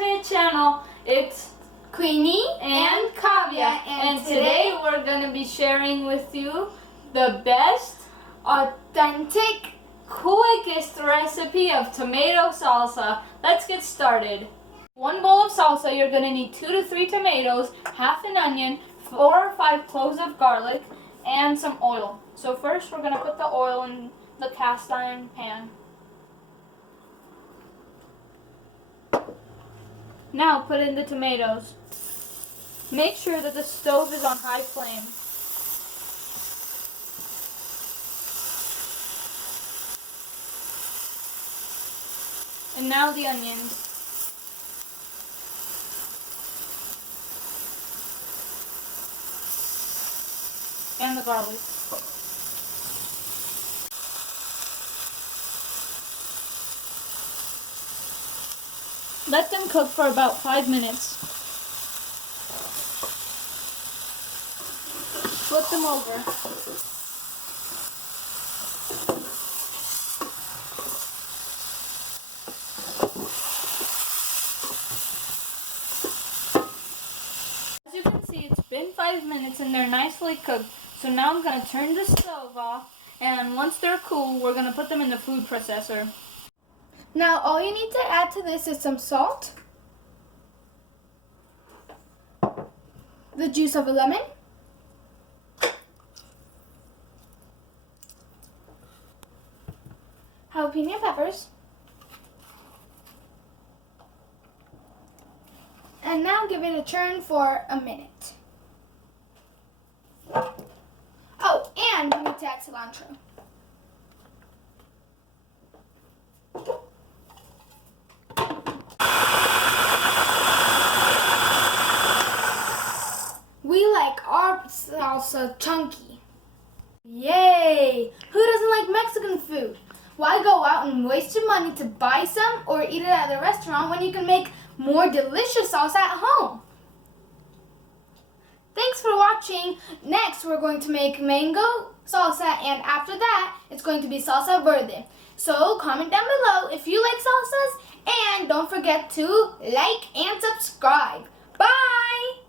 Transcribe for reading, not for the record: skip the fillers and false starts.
to the channel. It's Queenie and Kavya, and today we're going to be sharing with you the best, authentic, quickest recipe of tomato salsa. Let's get started. 1 bowl of salsa, you're going to need 2 to 3 tomatoes, half an onion, 4 or 5 cloves of garlic, and some oil. So first we're going to put the oil in the cast iron pan. Now put in the tomatoes. Make sure that the stove is on high flame. And now the onions. And the garlic. Let them cook for about 5 minutes. Flip them over. As you can see, it's been 5 minutes and they're nicely cooked. So now I'm going to turn the stove off, and once they're cool, we're going to put them in the food processor. Now all you need to add to this is some salt, the juice of a lemon, jalapeno peppers, and now give it a turn for a minute. Oh, and we need to add cilantro. We like our salsa chunky. Yay! Who doesn't like Mexican food? Why go out and waste your money to buy some or eat it at a restaurant when you can make more delicious salsa at home? Thanks for watching. Next, we're going to make mango salsa, and after that, it's going to be salsa verde. So comment down below if you like salsas, and don't forget to like and subscribe. Bye!